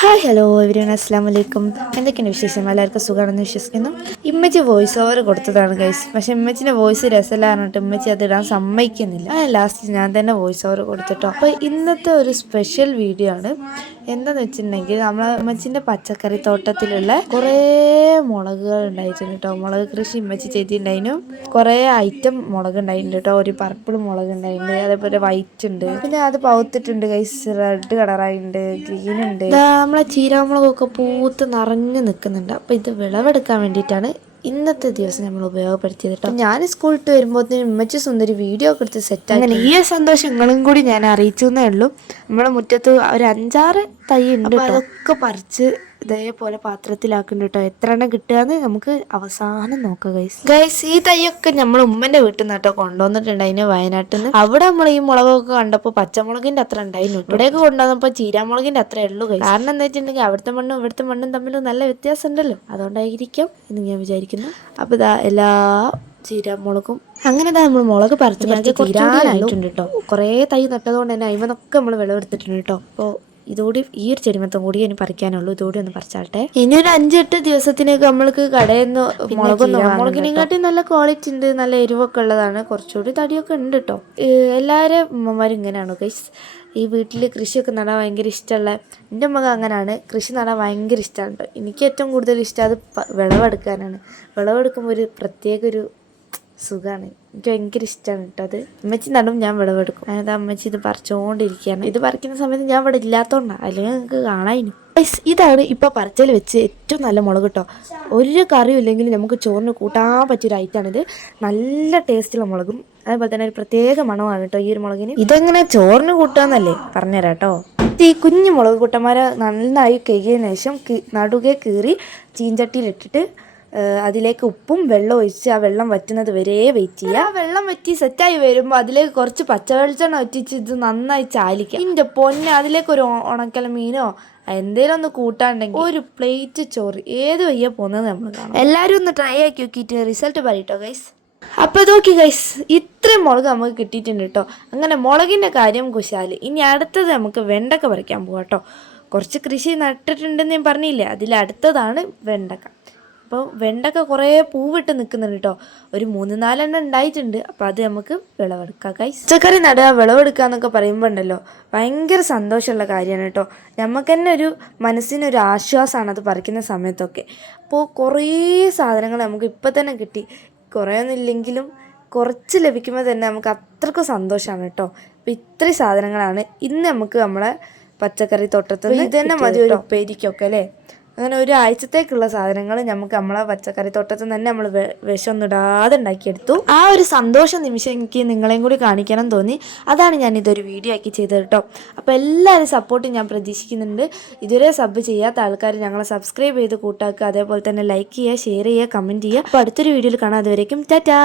Hi hello everyone അസ്സാം വലൈക്കും എന്തൊക്കെയാണ് വിശേഷം? എല്ലാവർക്കും സുഖമാണെന്ന് വിശ്വസിക്കുന്നു. ഇമ്മച്ചി വോയിസ് ഓവർ കൊടുത്തതാണ് ഗൈസ് പക്ഷെ ഇമ്മച്ചിന്റെ വോയിസ് രസമില്ല പറഞ്ഞിട്ട് ഇമ്മച്ചി അത് ഇടാൻ സമ്മതിക്കുന്നില്ല. ലാസ്റ്റ് ഞാൻ തന്നെ വോയിസ് ഓവർ കൊടുത്തിട്ടോ. അപ്പോൾ ഇന്നത്തെ ഒരു സ്പെഷ്യൽ വീഡിയോ ആണ്. എന്താന്ന് വെച്ചിട്ടുണ്ടെങ്കിൽ നമ്മളെ ഇമ്മച്ചിന്റെ പച്ചക്കറി തോട്ടത്തിലുള്ള കുറേ മുളകുകൾ ഉണ്ടായിട്ടുണ്ട് കേട്ടോ. മുളക് കൃഷി ഇമ്മച്ചി ചെയ്തിട്ടുണ്ടായിരുന്നു. കുറേ ഐറ്റം മുളക് ഉണ്ടായിട്ടുണ്ട് കേട്ടോ. ഒരു പർപ്പിൾ മുളക് ഉണ്ടായിട്ടുണ്ട്. അതേപോലെ വൈറ്റ് ഉണ്ട്. പിന്നെ അത് പൗത്തിട്ടുണ്ട് ഗൈസ് റെഡ് കളറായിട്ടുണ്ട് ഗ്രീൻ ഉണ്ട്. നമ്മളെ ചീരാമുളകൊക്കെ പൂത്ത് നിറഞ്ഞു നിൽക്കുന്നുണ്ട്. അപ്പോൾ ഇത് വിളവെടുക്കാൻ വേണ്ടിയിട്ടാണ് ഇന്നത്തെ ദിവസം നമ്മൾ ഉപയോഗപ്പെടുത്തിയത് കേട്ടോ ഞാൻ സ്കൂളിൽ ഇട്ട് വരുമ്പോഴത്തേനും ഉമ്മച്ച സുന്ദരി വീഡിയോ കൊടുത്ത് എടുത്ത് സെറ്റ് അങ്ങനെ ഈ സന്തോഷങ്ങളും കൂടി ഞാൻ അറിയിച്ചു എന്നേ ഉള്ളൂ. നമ്മുടെ മുറ്റത്ത് ഒരു അഞ്ചാറ് തൈ ഉണ്ട്. അതൊക്കെ പറിച്ച് ഇതേപോലെ പാത്രത്തിലാക്കുന്നുണ്ട് കേട്ടോ എത്ര എണ്ണം കിട്ടുകയെന്ന് നമുക്ക് അവസാനം നോക്കാം ഗൈസ് ഗൈസ് ഈ തൈയൊക്കെ നമ്മൾ ഉമ്മന്റെ വീട്ടിൽ നിന്ന് കേട്ടോ കൊണ്ടുവന്നിട്ടുണ്ടായിന് വയനാട്ടിൽ നിന്ന് അവിടെ നമ്മൾ ഈ മുളകൊക്കെ കണ്ടപ്പോൾ പച്ചമുളകിന്റെ അത്ര ഉണ്ടായിരുന്നു ഇവിടെയൊക്കെ കൊണ്ടുവന്നപ്പോൾ ചീരാമുളകിന്റെ അത്രേ ഉള്ളൂ ഗൈസ് കാരണം എന്താ വെച്ചിട്ടുണ്ടെങ്കിൽ അവിടുത്തെ മണ്ണും ഇവിടുത്തെ മണ്ണും തമ്മിൽ നല്ല വ്യത്യാസം ഉണ്ടല്ലോ അതുകൊണ്ടായിരിക്കും എന്ന് ഞാൻ വിചാരിക്കുന്നു. അപ്പൊ ഇതാ എല്ലാ ചീരാമുളകും അങ്ങനെ നമ്മൾ മുളക് പറിച്ച് പറിച്ച് തീരാനായിട്ടുണ്ട് കേട്ടോ കുറേ തൈ നട്ടതുകൊണ്ട് തന്നെ അയിമെന്നൊക്കെ നമ്മൾ വിളവെടുത്തിട്ടുണ്ട് കേട്ടോ അപ്പോൾ ഇതോടെ ഈ ഒരു ചെടിമത്തം കൂടി ഇനി പറിക്കാനുള്ളൂ. ഇതുകൂടി ഒന്ന് പറിച്ചാട്ടെ. ഇനി ഒരു അഞ്ചെട്ട് ദിവസത്തിനൊക്കെ നമ്മൾക്ക് കടയിൽ നിന്ന് മുളകൊന്നും മുളകിനെക്കാട്ടി നല്ല ക്വാളിറ്റി ഉണ്ട് നല്ല എരിവൊക്കെ ഉള്ളതാണ്. കുറച്ചുകൂടി തടിയൊക്കെ ഉണ്ട് കേട്ടോ. എല്ലാവരും അമ്മമാരും ഇങ്ങനെയാണ് ഗൈസ് ഈ വീട്ടിൽ കൃഷിയൊക്കെ നടാൻ ഭയങ്കര ഇഷ്ടമുള്ള എന്റെ മക അങ്ങനെയാണ്. കൃഷി നടാൻ ഭയങ്കര ഇഷ്ടമാണ് എനിക്ക് ഏറ്റവും കൂടുതൽ ഇഷ്ടം അത് വിളവെടുക്കാനാണ്. വിളവെടുക്കുമ്പോൾ ഒരു പ്രത്യേക ഒരു സുഖമാണ് എനിക്ക് ഭയങ്കര ഇഷ്ടമാണ് കേട്ടോ അത്. അമ്മച്ചി നടും ഞാൻ വിളവെടുക്കും. അതായത് അമ്മച്ചി ഇത് പറിച്ചുകൊണ്ടിരിക്കുകയാണ് ഇത് പറിക്കുന്ന സമയത്ത് ഞാൻ ഇവിടെ ഇല്ലാത്തതുകൊണ്ടാണ് അല്ലെങ്കിൽ നിങ്ങൾക്ക് കാണാനും ഇതാണ് ഇപ്പോൾ പറിച്ചൽ വെച്ച് ഏറ്റവും നല്ല മുളക് കേട്ടോ ഒരു കറിയും ഇല്ലെങ്കിൽ നമുക്ക് ചോറിന് കൂട്ടാൻ പറ്റിയൊരു ഐറ്റാണിത് നല്ല ടേസ്റ്റുള്ള മുളകും. അതേപോലെ തന്നെ ഒരു പ്രത്യേക മണമാണ് കേട്ടോ ഈ ഒരു മുളകിന്. ഇതെങ്ങനെ ചോറിന് കൂട്ടാന്നല്ലേ പറഞ്ഞുതരാം കേട്ടോ ഈ കുഞ്ഞു മുളക് കൂട്ടന്മാരെ നന്നായി കഴുകിയതിനു ശേഷം നടുകെ കീറി ചീഞ്ചട്ടിയിലിട്ടിട്ട് അതിലേക്ക് ഉപ്പും വെള്ളം ഒഴിച്ച് ആ വെള്ളം വറ്റുന്നത് വരെ വെയിറ്റ് ചെയ്യുക ആ വെള്ളം വറ്റി സെറ്റായി വരുമ്പോൾ അതിലേക്ക് കുറച്ച് പച്ചവെളിച്ചെണ്ണ ഒറ്റിച്ച് ഇത് നന്നായി ചാലിക്കുക ഇതിന്റെ പൊന്നെ അതിലേക്ക് ഒരു ഉണക്കൽ മീനോ എന്തേലും ഒന്ന് കൂട്ടാണ്ടെങ്കിൽ ഒരു പ്ലേറ്റ് ചോറ്. ഏത് വയ്യ പോകുന്നത് നമ്മൾ കാണാം. എല്ലാവരും ഒന്ന് ട്രൈ ആക്കി നോക്കിയിട്ട് റിസൾട്ട് പറയട്ടോ ഗൈസ് അപ്പോൾ നോക്കി ഗൈസ് ഇത്രയും മുളക് നമുക്ക് കിട്ടിയിട്ടുണ്ട് കേട്ടോ അങ്ങനെ മുളകിന്റെ കാര്യം കുശാൽ. ഇനി അടുത്തത് നമുക്ക് വെണ്ടക്ക പറിക്കാൻ പോകാം കേട്ടോ കുറച്ച് കൃഷി നട്ടിട്ടുണ്ടെന്ന് ഞാൻ പറഞ്ഞില്ലേ? അതിലടുത്തതാണ് വെണ്ടക്ക. അപ്പോൾ വെണ്ടക്ക കുറേ പൂവിട്ട് നിൽക്കുന്നുണ്ട് കേട്ടോ ഒരു മൂന്ന് നാലെണ്ണം ഉണ്ടായിട്ടുണ്ട്. അപ്പോൾ അത് നമുക്ക് വിളവെടുക്കാം കൈ പച്ചക്കറി നടുക വിളവെടുക്കുക എന്നൊക്കെ പറയുമ്പോൾ ഉണ്ടല്ലോ ഭയങ്കര സന്തോഷമുള്ള കാര്യമാണ് കേട്ടോ നമുക്ക് തന്നെ ഒരു മനസ്സിനൊരു ആശ്വാസമാണ് അത് പറിക്കുന്ന സമയത്തൊക്കെ. അപ്പോൾ കുറേ സാധനങ്ങൾ നമുക്ക് ഇപ്പം തന്നെ കിട്ടി. കുറേ ഒന്നുമില്ലെങ്കിലും കുറച്ച് ലഭിക്കുമ്പോൾ തന്നെ നമുക്ക് അത്രക്കും സന്തോഷമാണ് കേട്ടോ അപ്പോൾ ഇത്രയും സാധനങ്ങളാണ് ഇന്ന് നമുക്ക് നമ്മളെ പച്ചക്കറി തോട്ടത്തിൽ ഇത് തന്നെ മതി ഒരു ഉപ്പേരിക്കൊക്കെ അല്ലേ? അങ്ങനെ ഒരു ആഴ്ചത്തേക്കുള്ള സാധനങ്ങൾ നമുക്ക് നമ്മളെ പച്ചക്കറി തോട്ടത്തിൽ തന്നെ നമ്മൾ വിഷമൊന്നും ഇടാതെ ഉണ്ടാക്കിയെടുത്തു. ആ ഒരു സന്തോഷ നിമിഷം എനിക്ക് നിങ്ങളെയും കൂടി കാണിക്കണം തോന്നി. അതാണ് ഞാൻ ഇതൊരു വീഡിയോ ആക്കി ചെയ്തത് കേട്ടോ അപ്പോൾ എല്ലാവരും സപ്പോർട്ടും ഞാൻ പ്രതീക്ഷിക്കുന്നുണ്ട്. ഇതുവരെ സബ് ചെയ്യാത്ത ആൾക്കാർ ഞങ്ങളെ സബ്സ്ക്രൈബ് ചെയ്ത് കൂട്ടാക്കുക. അതേപോലെ തന്നെ ലൈക്ക് ചെയ്യുക ഷെയർ ചെയ്യുക കമന്റ് ചെയ്യുക. അപ്പോൾ അടുത്തൊരു വീഡിയോയിൽ കാണാം. അതുവരേക്കും ടാറ്റാ!